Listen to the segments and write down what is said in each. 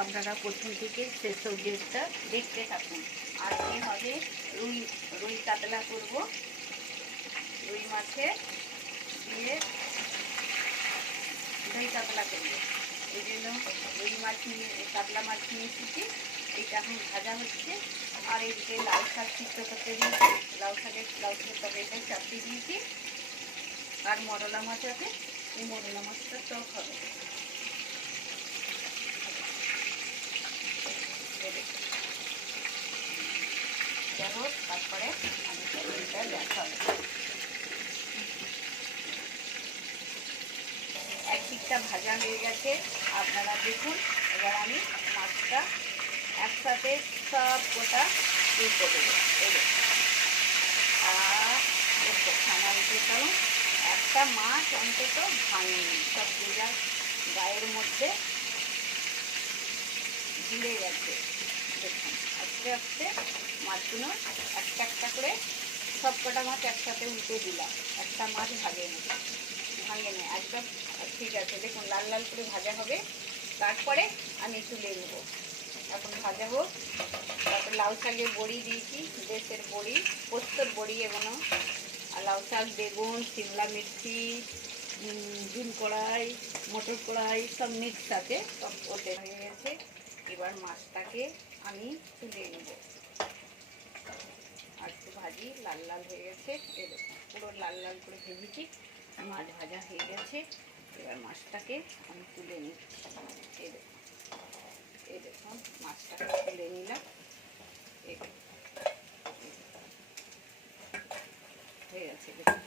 আপনারা প্রথম থেকে শেষ অবধিটা দেখতে থাকুন। আজকে হবে রুই কাতলা করব। রুই মাছে দিয়ে দই কাতলা করবো। এই জন্য রুই মাছ নিয়ে কাতলা মাছ নিয়ে এসেছি। এটা এখন ভাজা হচ্ছে। আর এদিকে লাউ শাক সিদ্ধ করতে দিয়েছি। লাউ শাকের তরকারিটা চাপতে দিয়েছি। আর মরলা মাছ আছে, এই মরলা মাছটা টক হবে। দেখো তারপরে আমি তরকারিটা দেখাবো। এক দিকটা ভাজা হয়ে গেছে, আপনারা দেখুন। এবার আমি মাছটা একসাথে সব গোটা উল্টে দেবো। আর দেখো খানা উঠে গেল, একটা মাছ অন্তত ভাঙেনি, সব জায়গায় গায়ের মধ্যে ঝুলে গেছে। দেখুন আস্তে আস্তে মাছগুলো একটা একটা করে সব কটা মাছ একসাথে উল্টে দিলাম। একটা মাছ ভাঙেনি একদম ঠিক আছে। দেখুন লাল লাল করে ভাজা হবে, তারপরে আমি তুলে নেব। এখন ভাজা হোক। তারপর লাউ শাকে বড়ি দিয়েছি, দেশের বড়ি, পোস্তর বড়ি এগুলো। আর লাউ শাক, বেগুন, শিমলা মির্চি, ঝুল কড়াই, মটর কড়াই সব মিক্স আছে, সব ওতে হয়ে গেছে। এবার মাছটাকে আমি তুলে নেব। আর একটু ভাজি, লাল লাল হয়ে গেছে। এই দেখুন পুরো লাল লাল করে ভেজেছি, মাছ ভাজা হয়ে গেছে। এবার মাছটাকে আমি তুলে নিচ্ছি। এই দেখুন মাছটাকে তুলে নিলাম। হয়ে গেছে। দেখুন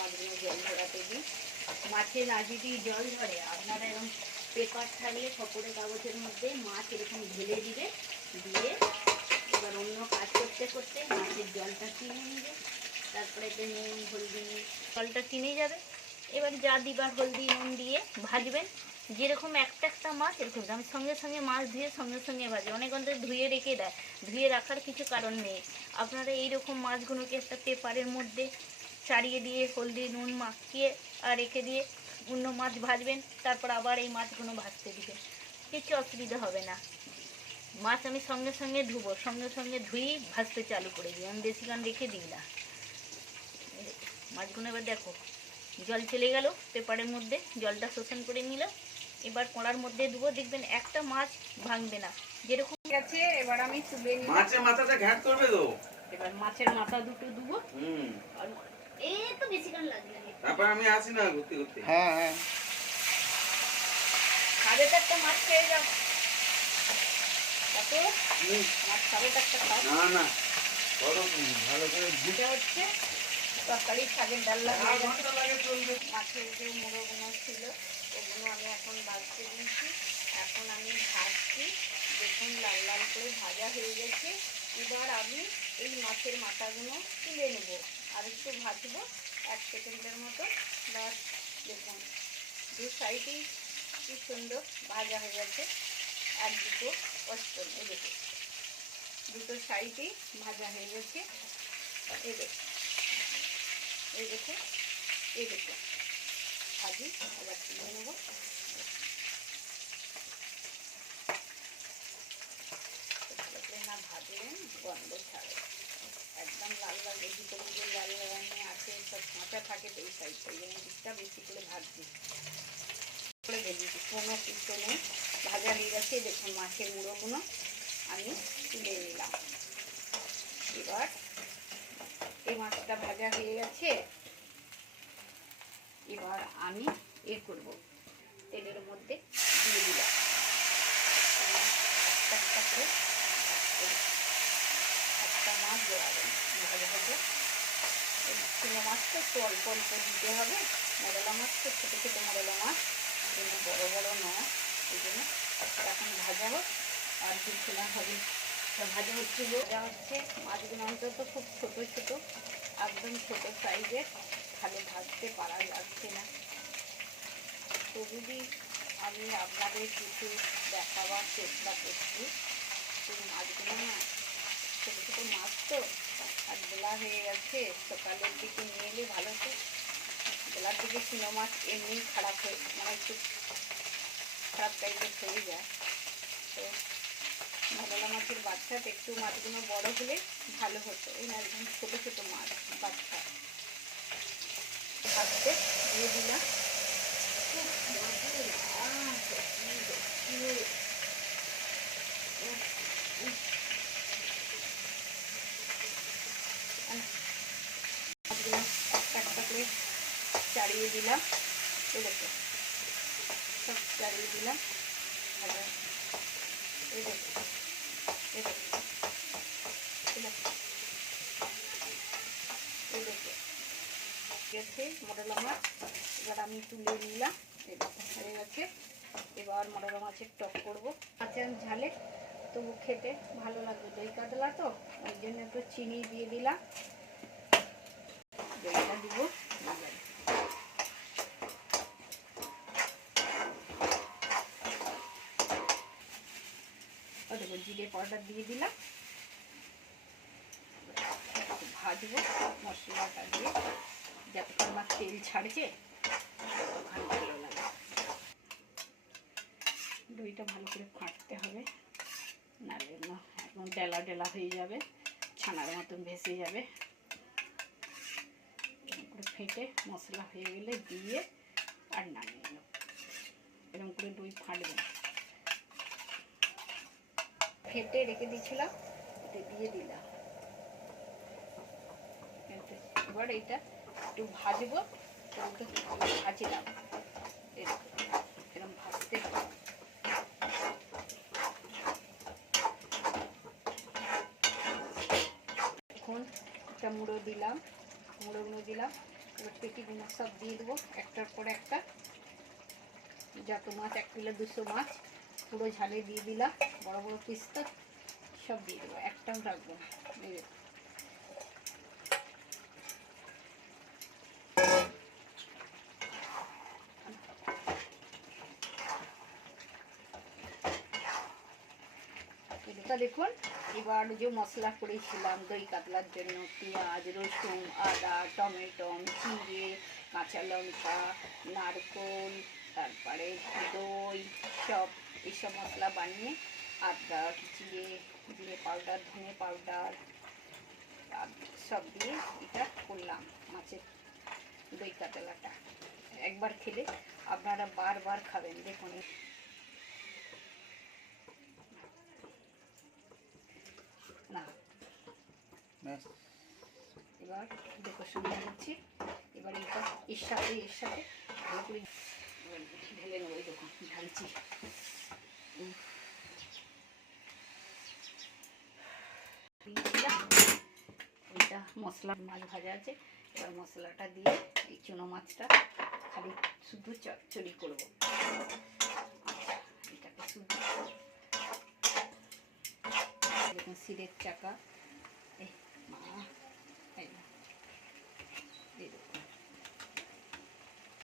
মাছগুলো জল ধরাতে দিই। মাছে না যদি জল ধরে, আপনারা এরকম পেপার থাকলে খপরের কাগজের মধ্যে মাছ এরকম ঢেলে দিবে, দিয়ে এবার অন্য কাজ করতে করতে মাছের জলটা টেনে নেবে। তারপরে নুন হলদি, জলটা টেনে যাবে। এবার যা দিবার হলদি নুন দিয়ে ভাজবেন। যেরকম একটা একটা মাছ এরকম আমি সঙ্গে সঙ্গে মাছ ধুয়ে সঙ্গে সঙ্গে ভাজি। অনেক অন্তত ধুয়ে রেখে দেয়, ধুয়ে রাখার কিছু কারণ নেই। আপনারা এইরকম মাছগুলোকে একটা পেপারের মধ্যে ছাড়িয়ে দিয়ে হলদি নুন মাখিয়ে আর রেখে দিয়ে অন্য মাছ ভাজবেন। তারপর আবার এই মাছগুলো ভাজতে দিবেন, কিছু অসুবিধা হবে না। মাছ আমি সঙ্গে সঙ্গে ধুবো, সঙ্গে সঙ্গে ধুই ভাজতে চালু করে দিই। আমি বেশিক্ষণ রেখে দিই না। মাছগুলো এবার দেখো জল চলে গেল, পেপারের মধ্যে জলটা শোষণ করে নিল। এবার কড়ার মধ্যে দেবো, দেখবেন একটা মাছ ভাঙবে না। যেরকম গেছে এবার আমি তুলে নিই। মাছের মাথাটা ঘাট করবে তো। এবার মাছের মাথা দুটো দেবো। আর এই তো বেশিক্ষণ লাগবে না। তারপর আমি আসি না ঘুরতে ঘুরতে। হ্যাঁ হ্যাঁ, খাবে তো একটা মাছ খেয়ে যাও। কত মাছ খাবে তো একটা খাও। না না, বড় ভালো করে এটা হচ্ছে তরকারি, শাকের ডাল লাগে। মাছের যে মুড়োগুলো ছিল ওগুলো আমি এখন ভাজতে দিয়েছি। এখন আমি ভাজছি। দেখুন লাল লাল করে ভাজা হয়ে গেছে। এবার আমি এই মাছের মাথাগুলো তুলে নেব। আর একটু ভাজবো 1 সেকেন্ডের মতো। বাস দেখুন দু সাইডেই কি সুন্দর ভাজা হয়ে গেছে। আর দুটো কষ্ট এই দেখুন দুটো সাইডেই ভাজা হয়ে গেছে। এই দেখুন এই দেখুন এই দেখুন ভাজি। আবার তুলে নেব। না ভাজলেন গন্ধ ছাড়ে, একদম লাল লাল। এই ভিতরে যে লাল লাগানি আছে সব কাঁচা থাকে তো এই সাইডটা, এই জন্য দিকটা বেশি করে ভাজছি করে ভেজেছি। কোনো কিছু নেই, ভাজা হয়ে গেছে। দেখুন মাছের মুড়োগুলো আমি তুলে নিলাম। এবার এই মাছটা ভাজা হয়ে গেছে। এবার আমি করব, তেলের মধ্যে দিয়ে দিলাম একটা একটা করে। একটা মাছ জোড়াবেন ভাজা ভাজা। চুনো মাছ তো একটু অল্প অল্প দিতে হবে। মরলা মাছ তো ছোটো ছোটো মরলা মাছ, জন্য বড় বড় নয়। এই জন্য এখন ভাজা হোক আর দুপুরা হবে। ভাজা হচ্ছে মাছগুলো অন্তত খুব ছোটো ছোটো একদম ছোট সাইজের, ভালো ভাজতে পারা যাচ্ছে না। তো যদি আমি আপনাদের কিছু দেখাবার চেষ্টা করছি। তো মাছগুলো না ছোটো ছোটো মাছ তো, আর বেলা হয়ে গেছে, সকালের দিকে নিয়ে এলে ভালো। তো বেলার দিকে চুনো মাছ এমনি খারাপ হয়ে, মানে একটু খারাপ টাইপের হয়ে যায়। তো মরলা মাছের বাচ্চাটা একটু মাছগুলো বড় হলে ভালো হতো। এই না একদম ছোটো ছোটো মাছ বাচ্চা। ভাজতে দিয়ে দিলাম। মাছগুলো একটা একটা করে চাড়িয়ে দিলাম, এরকম সব চাড়িয়ে দিলাম। গেছে মরলা মাছ, এবার আমি তুলে নিলাম। হয়ে গেছে। এবার মরলা মাছের টক করবো মাছের ঝালে, তবু খেতে ভালো লাগবে। দই কাতলা তো ওই জন্য একটু চিনি দিয়ে দিলাম। দইটা দিব, দেখো জিরে পাউডার দিয়ে দিলাম। ভাজবো মশলাটা দিয়ে, যতক্ষণ আমার তেল ছাড়ছে ততক্ষণ ভালো লাগে। দইটা ভালো করে ফাটতে হবে, নাহলে না একদম ডেলা ডেলা হয়ে যাবে, ছানার মতন ভেসে যাবে। এরকম করে ফেটে মশলা হয়ে গেলে দিয়ে আর নামিয়ে নেব। এরকম করে দই ফাটবে। ফেটে রেখে দিয়েছিলাম, এটা দিয়ে দিলাম। এবার এটা একটু ভাজবো, ভাজলাম এরকম ভাজতে হবে। এখন একটা মুড়ো দিলাম, মুড়োগুলো দিলাম। এবার পেটিগুলো সব দিয়ে দেবো একটার পর একটা। যত মাছ, 1 কিলো 200 মাছ পুরো ঝালে দিয়ে দিলাম। বড় বড় পিস তো সব দিয়ে দেবো, একটাও রাখবো না। এটা দেখুন। এবার যে মশলা করেছিলাম দই কাতলার জন্য, পেঁয়াজ, রসুন, আদা, টমেটো, জিরে, কাঁচা লঙ্কা, নারকোল, তারপরে দই, সব এইসব মশলা বানিয়ে, আদা, জিরে, জিরে পাউডার, ধনে পাউডার সব দিয়ে এটা করলাম মাছের দই কাতলাটা। একবার খেলে আপনারা বারবার খাবেন। দেখুন না, এবার ডেকোরেশন করছি। এবার এটা এর সাথে ভালো করে ঢেলে নেবো। দেখুন ঢালছি। ওইটা মশলা মাছ ভাজা আছে, এবার মশলাটা দিয়ে এই চুনো মাছটা খালি শুধু চচ্চড়ি করবো। এটাকে শুধু দেখুন সিরের চাকা,